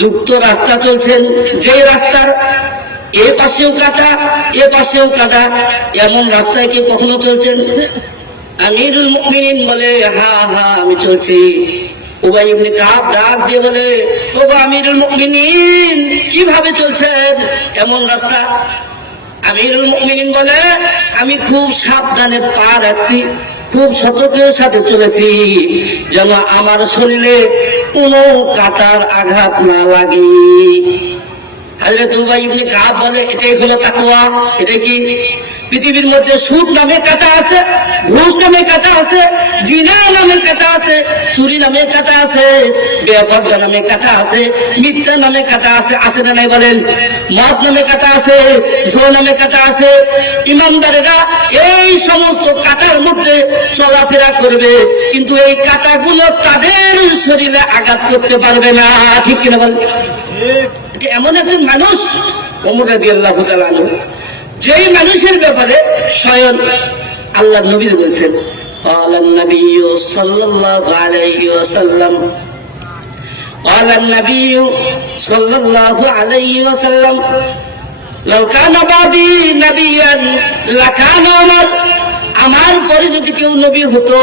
যুক্ত রাস্তা চলছেন, যে রাস্তার এ পাশেও কাটা এ পাশেও কাটা, এমন রাস্তায় কি কখনো চলছেন? আমিরুল মুমিনিন বলে, হ্যাঁ হ্যাঁ আমি চলছি। উবাই ইবনে কাব ডাক দিয়ে বলে, ওগো আমিরুল মুমিনিন, কিভাবে চলছেন এমন রাস্তা? আমিরুল মুমিনিন বলে, আমি খুব সাবধানে পা রাখছি, খুব সতর্কের সাথে চলেছি, যেন আমার শরীরে কোনো কাটার আঘাত না লাগে। হযরত উবাই ইবনে কাব বলে, এটাই হলো তাকওয়া। এটা কি? পৃথিবীর মধ্যে সুদ নামে কাটা আছে, ঘুষ নামে কাটা আছে, জিনা নামে কাটা আছে, চুরি নামে কাটা আছে, বেপরদা নামে কাটা আছে, মিথ্যা নামে কাটা আছে, আছে না নাই বলেন? মদ নামে কাটা আছে, জো নামে কাটা আছে। ইমানদারেরা এই সমস্ত কাটার মধ্যে চলাফেরা করবে, কিন্তু এই কাটাগুলো তাদের শরীরে আঘাত করতে পারবে না। ঠিক কিনা বলেন? এমন একজন মানুষ ওমর রাদিয়াল্লাহু তাআলা আনহু, যেই মানুষের ব্যাপারে স্বয়ং আল্লাহ নবী বলছেন, قال النبي صلى الله عليه وسلم قال النبي صلى الله عليه وسلم لو كان بعدي نبيا لكان عمر। আমার পরে যদি কেউ নবী হতো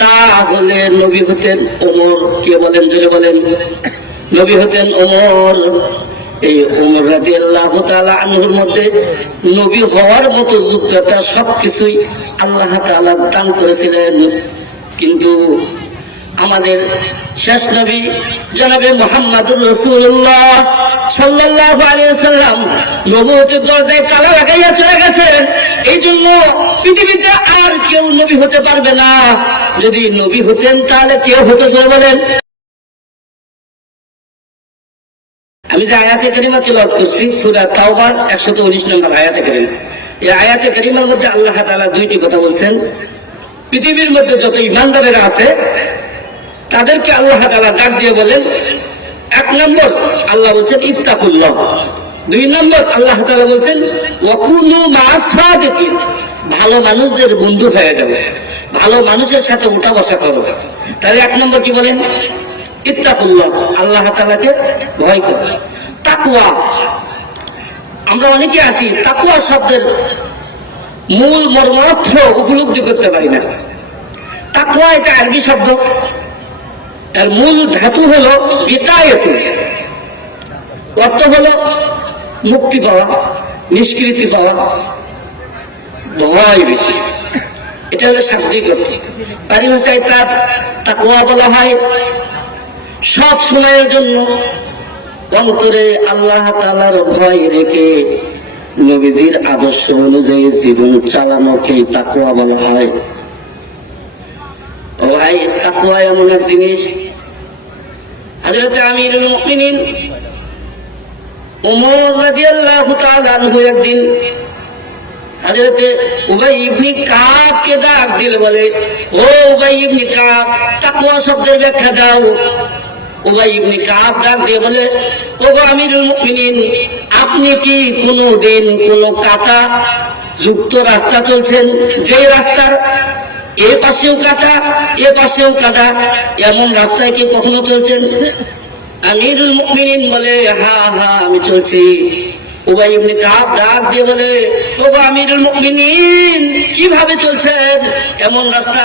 তাহলে নবী হতেন ওমর। কে বলেন? জোরে বলেন। নবী হতেন ওমর। এই ওমর রাদিয়াল্লাহু তাআলা আনহুর মধ্যে নবী হওয়ার মতো যোগ্যতা সবকিছুই আল্লাহ তাআলা দান করেছিলেন। কিন্তু আমাদের শেষ নবী জনাবে মুহাম্মদুর রাসূলুল্লাহ সাল্লাল্লাহু আলাইহি ওয়াসাল্লাম নবুয়তের দরজায় তালা লাগাইয়া চলে গেছেন। এই জন্য পৃথিবীতে আর কেউ নবী হতে পারবে না। যদি নবী হতেন তাহলে কেউ হতে চলে বলেন। আমি যে আয়াতে কারিমা তেলাওয়াত করছি সূরা তাওবার 119 নম্বর আয়াতে কারিমা, এই আয়াতে কারিমার মধ্যে আল্লাহ তাআলা দুইটি কথা বলছেন। পৃথিবীর মধ্যে যত ঈমানদারেরা আছে তাদেরকে আল্লাহ তাআলা ডাক দিয়ে বলেন, এক নম্বর আল্লাহ বলছেন ইত্তাকুল্লাহ, দুই নম্বর আল্লাহ তাআলা বলছেন ওয়াকুনু মা'আস সাদিকিন, ভালো মানুষদের বন্ধু হয়ে যাবে, ভালো মানুষের সাথে উঠা বসা করো। তাহলে এক নম্বর কি বলেন? ইত্তাকুল্লাহ, আল্লাহ তাআলাকে ভয় করো। তাকওয়া, আমরা অনেকে আছি তাকওয়া শব্দের মূল মর্মার্থ উপলব্ধি করতে পারি না। তাকওয়া এটা আরবি শব্দ, এর মূল ধাতু হলো বিতায়াতু, অর্থ হলো মুক্তি পাওয়া, নিষ্কৃতি পাওয়া, ভয় ভীতি। এটা হলো শাব্দিক অর্থ। পারিভাষায় তার তাকওয়া বলা হয় সব সময়ের জন্য অন্তরে আল্লাহ তাআলার ভয় রেখে নবীজির আদর্শ অনুযায়ী জীবন চালানোকে তাকওয়া বলা হয়। ও ভাই, তাকওয়া এমন এক জিনিস, হযরত আমিরুল মুমিনিন ওমর রাদিয়াল্লাহু তাআলা আনহু একদিন হযরত উবাই ইবনে কাবকে ডাক দিল, বলে, ও উবাই ইবনে কাব, তাকওয়া শব্দের ব্যাখ্যা দাও। উবাই ইবনে কাব ডাক দিয়ে বলে, ওগো আমিরুল মুমিনিন, আপনি কি কোনদিন কোন কাটা যুক্ত রাস্তা চলছেন, যে রাস্তার এ পাশেও কাটা এ পাশেও কাটা, এমন রাস্তায় কি কখনো চলছেন? আমিরুল মুমিনিন বলে, হ্যাঁ হ্যাঁ আমি চলছি। উবাই ইবনে কাব ডাক দিয়ে বলে, ওগো আমিরুল মুমিনিন, কিভাবে চলছেন এমন রাস্তা?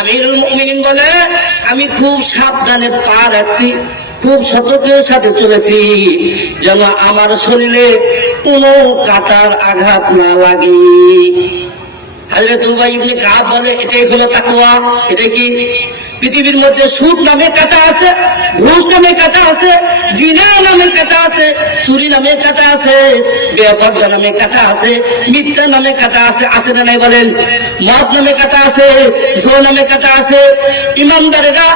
আমিরুল মুমিনিন বলে, আমি খুব সাবধানে পা রাখছি, খুব সতর্কের সাথে চলেছি, যেন আমার শরীরে কোনো কাটার আঘাত না লাগে। হযরত উবাই ইবনে কাব বলে, এটাই হলো তাকওয়া। এটা কি? পৃথিবীর মধ্যে সুদ নামে কাটা আছে, ঘুষ নামে কাটা আছে, জিনা নামে কাটা আছে, চুরি নামে কাটা আছে, বেপরদা নামে কাটা আছে, মিথ্যা নামে কাটা আছে, আছে না নাই বলেন? মদ নামে কাটা আছে, জো নামে কাটা আছে। ইমানদারেরা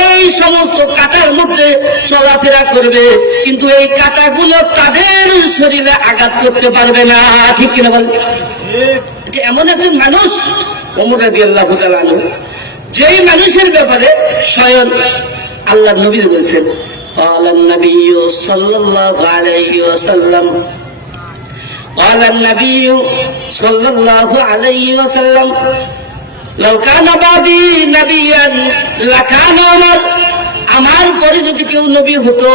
এই সমস্ত কাটার মধ্যে চলাফেরা করবে, কিন্তু এই কাটাগুলো তাদের শরীরে আঘাত করতে পারবে না। ঠিক কিনা বলেন? এমন একজন মানুষ ওমর রাদিয়াল্লাহু তাআলা আনহু, যেই মানুষের ব্যাপারে স্বয়ং আল্লাহ নবী বলছেন, قال النبي صلى الله عليه وسلم قال النبي صلى الله عليه وسلم لو كان بعدي نبيا لكان عمر। আমার পরে যদি কেউ নবী হতো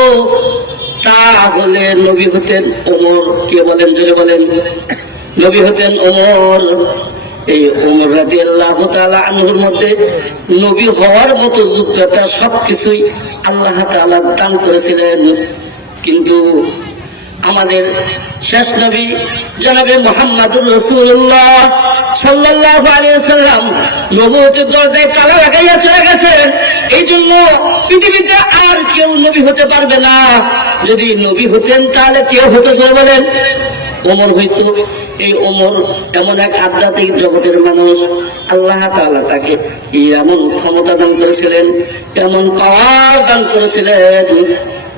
তাহলে নবী হতেন ওমর। কে বলেন, জোরে বলেন। নবী হতেন ওমর। এই ওমর রাদিয়াল্লাহু তাআলা আনহুর মধ্যে নবী হওয়ার মতো যোগ্যতা সবকিছুই আল্লাহ তাআলা দান করেছিলেন। কিন্তু আমাদের শেষ নবী জনাবে মুহাম্মদুর রাসূলুল্লাহ সাল্লাল্লাহু আলাইহি ওয়াসাল্লাম নবুয়তের দরজায় তালা লাগাইয়া চলে গেছেন। এই জন্য পৃথিবীতে আর কেউ নবী হতে পারবে না। যদি নবী হতেন তাহলে কেউ হতে চলে বলেন, ওমর হইতো। এই ওমর এমন এক আধ্যাত্মিক জগতের মানুষ, আল্লাহ তাআলা তাকে এমন ক্ষমতা দান করেছিলেন, এমন পাওয়ার দান করেছিলেন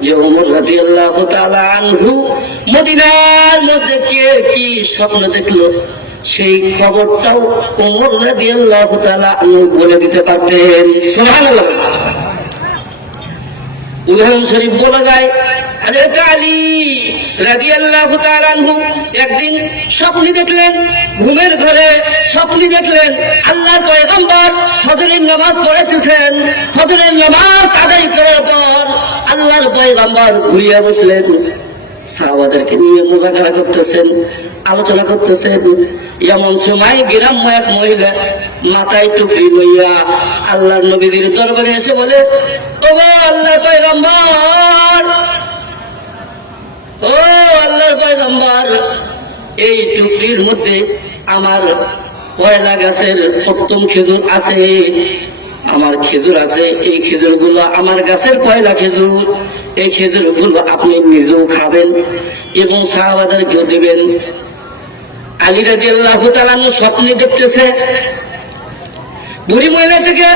যে ওমর রাদিয়াল্লাহু তাআলা আনহু মদিনার মধ্যে কে কি স্বপ্ন দেখলো সেই খবরটাও ওমর রাদিয়াল্লাহু তাআলা আনহু বলে দিতে পারতেন। সুবহানাল্লাহ। উদাহরণস্বরূপ বলা যায়, হযরত আলী রাদিয়াল্লাহু তাআলা আনহু একদিন স্বপ্নে দেখলেন, ঘুমের ঘরে স্বপ্নে দেখলেন আল্লাহর পয়গম্বর ফজরের নামাজ পড়াতেছেন। ফজরের নামাজ আদায় করার পর আল্লাহর পয়গম্বর ঘুরিয়ে বসলেন, সাহাবাদেরকে নিয়ে মুযাকারা করতেছেন, আলোচনা করতেছেন। এমন সময় গ্রাম্য এক মহিলা মাথায় টুপি লইয়া আল্লাহর নবীর দরবারে এসে বলে, ও আল্লাহর পয়গম্বর, ও আল্লাহর পয়গম্বর, এই টুকরির মধ্যে আমার পয়লা গাছের প্রথম খেজুর আছে, আমার খেজুর আছে। এই খেজুরগুলো আমার গাছের পয়লা খেজুর। এই খেজুরগুলো আপনি নিজেও খাবেন এবং সাহাবাদেরকেও দেবেন। আলী রাদিয়াল্লাহু তাআলা স্বপ্নে দেখতেছে বুড়ি মহিলা থেকে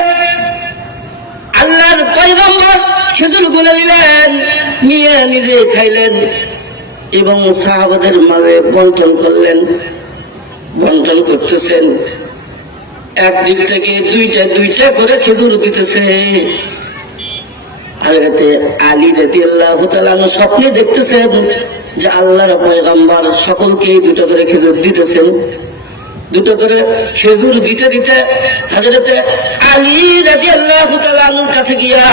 আল্লাহর পয়গম্বর খেজুরগুলো দিলেন, নিয়ে নিজে খাইলেন এবং সাহাবাদের মাঝে বন্টন করলেন। বন্টন করতেছেন, একদিক থেকে দুইটা করে খেজুর দিতেছে। হযরত আলী রাদিয়াল্লাহু তাআলা স্বপ্নে দেখতেছেন যে আল্লাহর পয়গম্বর সকলকে দুটো করে খেজুর দিতেছেন। দুটো করে খেজুর দিতে দিতে হযরত আলী রাদিয়াল্লাহু তাআলার কাছে গিয়া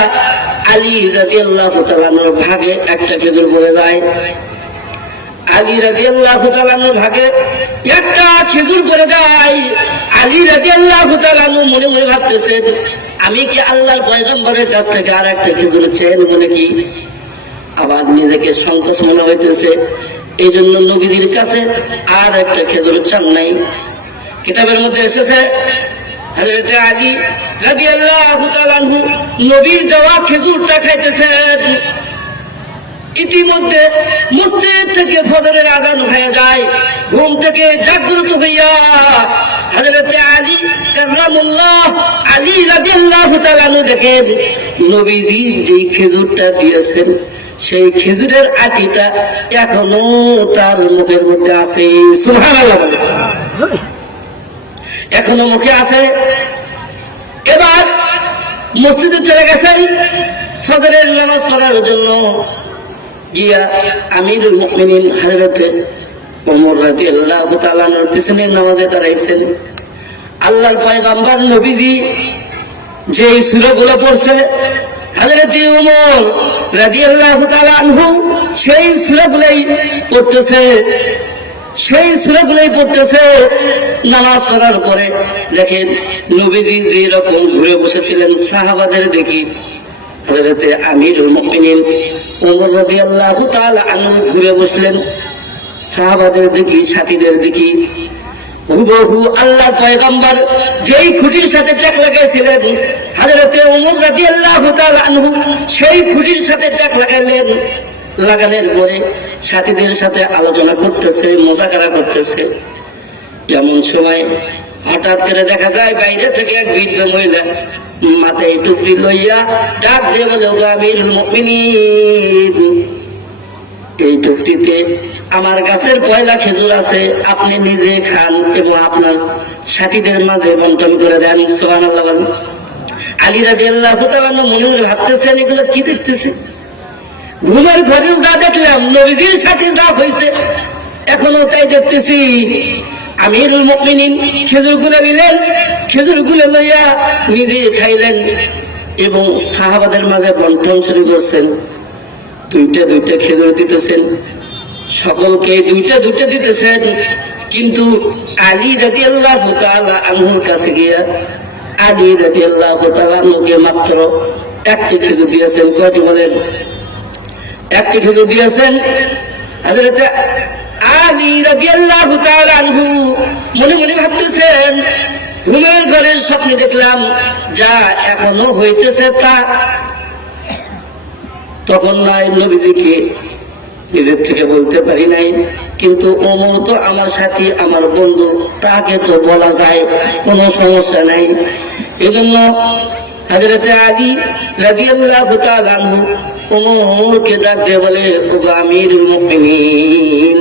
আলী রাদিয়াল্লাহু তাআলার ভাগে একটা খেজুর পড়ে যায়। আলী রাদিয়াল্লাহু তাআলার ভাগে একটা খেজুর পড়ে যায়। আলী রাদিয়াল্লাহু তাআলা মনে মনে ভাবতেছেন, আমি কি আল্লাহর পয়গম্বরের কাছ থেকে আর একটা খেজুর চেয়ে নেব নাকি? আবার নিজেকে সংকোচ মনে হইতেছে, এই জন্য নবীদের কাছে আর একটা খেজুর চান নাই। কিতাবের মধ্যে এসেছে হযরত আলী রাদিয়াল্লাহু তাআলা নবীর দেওয়া খেজুরটা খাইতেছেন। ইতিমধ্যে মসজিদ থেকে ফজরের আযান হয়ে যায়। ঘুম থেকে জাগ্রত হইয়া হযরত আলী কাররামুল্লাহ আলী রাদিয়াল্লাহু তাআলা দেখেন নবীজি যে খেজুরটা দিয়েছেন সেই খেজুরের আটিটা এখনো তার মুখের মধ্যে আছে। সুবহানাল্লাহ। এখনো মুখে আছে। এবার মসজিদে চলে গেছেন ফজরের নামাজ পড়ার জন্য। গিয়া আমিরুল মুমিনিন হযরত ওমর রাদিয়াল্লাহু তাআলার পিছনে নামাজে দাঁড়াইছেন। আল্লাহর পয়গম্বর নবীজি যে সূরাগুলো পড়ছে হযরত ওমর রাদিয়াল্লাহু তাআলা আনহু সেই সূরাগুলোই পড়তেছে। নামাজ পড়ার পরে দেখেন নবীজি যে রকম ঘুরে বসেছিলেন সাহাবাদের দেখি হযরত আমিরুল মুমিনিন ওমর রাদিয়াল্লাহু তাআলা আনহু ঘুরে বসলেন। সাহাবাদের দেখি, সাথীদের দেখি হুবহু আল্লাহর পয়গম্বর যেই খুঁটির সাথে ট্যাক লাগাইছিলেন হযরত ওমর রাদিয়াল্লাহু তাআলা আনহু সেই খুঁটির সাথে ট্যাক লাগাইলেন। লাগানোর পরে সাথীদের সাথে আলোচনা করতেছে, মুযাকারা করতেছে। এমন সময় হঠাৎ করে দেখা যায় বাইরে থেকে এক বৃদ্ধ মহিলা মাথায় টুপি লইয়া ডাক দিয়ে বলে, ও আমিরুল মুমিনিন, এই টুপটিতে আমার গাছের পয়লা খেজুর আছে, আপনি নিজে খান এবং আপনার সাথীদের মাঝে বন্টন করে দেন। সুবহানাল্লাহ। আলী রাদিয়াল্লাহু তাআলা মনে মনে ভাবতেছেন এগুলো কি দেখতেছে। ঘুমের ঘরেও যা দেখলাম নবীজির সাথে যা হয়েছে এখনো তাই দেখতেছি। আমিরুল মুমিনিন খেজুরগুলো নিলেন, খেজুরগুলো লইয়া নিজে খাইলেন। এবং সাহাবাদের মাঝে বন্টন শুরু করছেন। দুইটা দুইটা খেজুর দিতেছেন, সকলকে দুইটা দুইটা দিতেছেন। কিন্তু আলী রাদিয়াল্লাহু তাআলা আনহুর কাছে গিয়া আলী রাদিয়াল্লাহু তাআলা আনহুকে মাত্র একটি খেজুর দিয়েছেন। কয়টি বলেন? একটি খেজুর দিয়েছেন। হযরত আলী রাদিয়াল্লাহু তাআলা আনহু মনে মনে ভাবতেছেন, ঘুমের ঘরের স্বপ্নে দেখলাম যা এখনো হইতেছে তা। তখন নয় নবীজিকে নিজের থেকে বলতে পারি নাই, কিন্তু ওমর তো আমার সাথী, আমার বন্ধু, তাকে তো বলা যায়, কোনো সমস্যা নাই। এজন্য হযরত আলী রাদিয়াল্লাহু তাআলা আনহু ওমরকে ডাক দিয়ে বলে, ওগো আমিরুল মুমিনিন,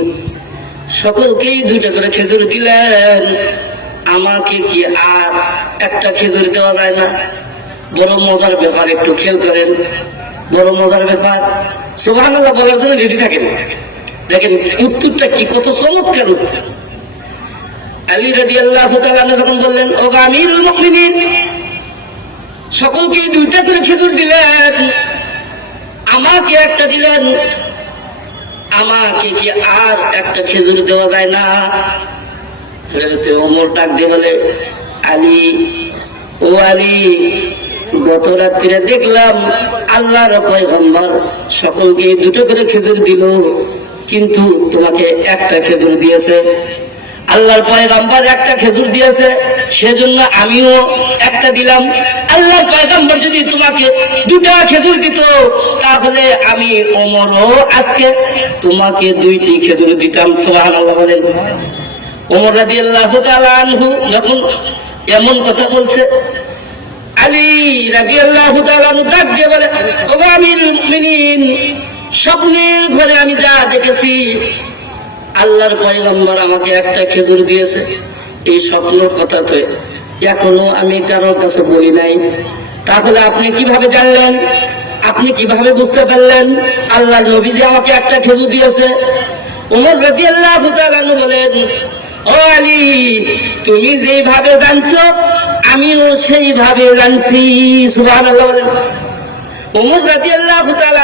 সকলকেই দুইটা করে খেজুর দিলেন, আমাকে কি আর একটা খেজুর দেওয়া যায় না? বড় মজার ব্যাপার, একটু খেয়াল করেন, বড় মজার ব্যাপার। সুবহানাল্লাহ বলার জন্য রেডি থাকেন। দেখেন উত্তরটা কি, কত চমৎকার উত্তর। আলী রাদিয়াল্লাহু তাআলা যখন বললেন, ওগো আমিরুল মুমিনিন, সকলকে দুইটা করে খেজুর দিলেন, আমাকে একটা দিলেন, আমাকে কি আর একটা খেজুর দেওয়া যায় না? ওমর ডাক দিয়ে বলে, আলী, ও আলী, গত রাত্রিরে দেখলাম আল্লাহর পয়গম্বর সকলকে দুটো করে খেজুর দিল, কিন্তু তোমাকে একটা খেজুর দিয়েছে। আল্লাহর পয়গম্বর একটা খেজুর দিয়েছে, সেজন্য আমিও একটা দিলাম। আল্লাহর পয়গম্বর যদি তোমাকে দুটা খেজুর দিত, তাহলে আমি ওমরও আজকে তোমাকে দুইটি খেজুর দিতাম। সুবহানাল্লাহ বলেন। ওমর রাদিয়াল্লাহু তাআলা আনহু যখন এমন কথা বলছে, আলী রাদিয়াল্লাহু তাআলা আনহু ডাক দিয়ে বলে, ওগো আমিরুল মুমিনিন, স্বপ্নের ঘরে আমি যা দেখেছি, আল্লাহর পয়গম্বর আমাকে একটা খেজুর দিয়েছে। এই স্বপ্নের কথা তো এখনো আমি কারোর কাছে বলি নাই। তাহলে আপনি কিভাবে জানলেন? আপনি কিভাবে বুঝতে পারলেন আল্লাহর নবী যে আমাকে একটা খেজুর দিয়েছে? ওমর রাদিয়াল্লাহু তাআলা আনহু বলেন, ও আলী, তুমি যেভাবে জানছো আমিও সেইভাবে জানছি। সুবহানাল্লাহ বলেন। ওমর রাদিয়াল্লাহু তাআলা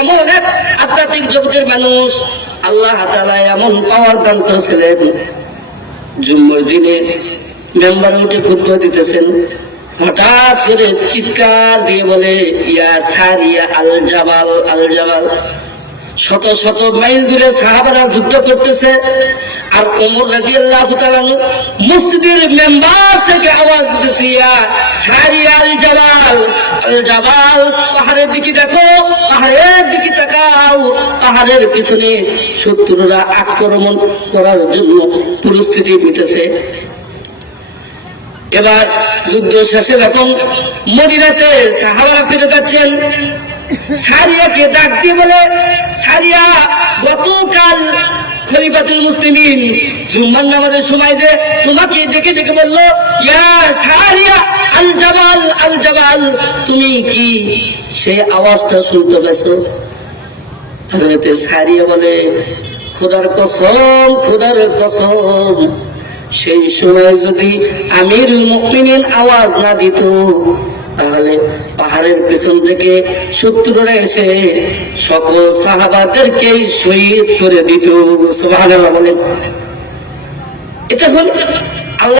এমন এক আধ্যাত্মিক জগতের মানুষ, আল্লাহ তাআলা এমন পাওয়ার দান করেছিলেন। জুম্মার দিনে মেম্বারে উঠে খুতবা দিতেছেন, হঠাৎ করে চিৎকার দিয়ে বলে, ইয়া সারিয়া আল জাবাল, আল জাবাল। শত শত মাইল দূরে সাহাবারা যুদ্ধ করতেছে, আর ওমর রাদিয়াল্লাহু তাআলা মসজিদের মেম্বার থেকে আওয়াজ দিতেছে, ইয়া সারিয়া আল জাবাল, আল জাবাল। পাহাড়ের দিকে দেখো, পাহাড়ের দিকে তাকাও, পাহাড়ের পিছনে শত্রুরা আক্রমণ করার জন্য প্রস্তুতি নিতেছে। এবার যুদ্ধ শেষে যখন মদিনাতে সাহাবারা ফিরে যাচ্ছেন, সারিয়াকে ডাক দিয়ে বলে, সারিয়া, গতকাল খলিফাতুল মুসলিমিন জুম্মার নামাজের সময় যে তোমাকে ডেকে ডেকে বললো, ইয়া সারিয়া আল জাবাল, আল জাবাল, তুমি কি সেই আওয়াজটা শুনতে পেয়েছো? হযরত সারিয়া বলে, খোদার কসম, খোদার কসম, সেই সময় যদি আমিরুল মুমিনিন আওয়াজ না দিত, তাহলে পাহাড়ের পেছন থেকে শত্রুরা এসে সকল সাহাবাদেরকে শহীদ করে দিত। সুবহানাল্লাহ বলেন। এটা হল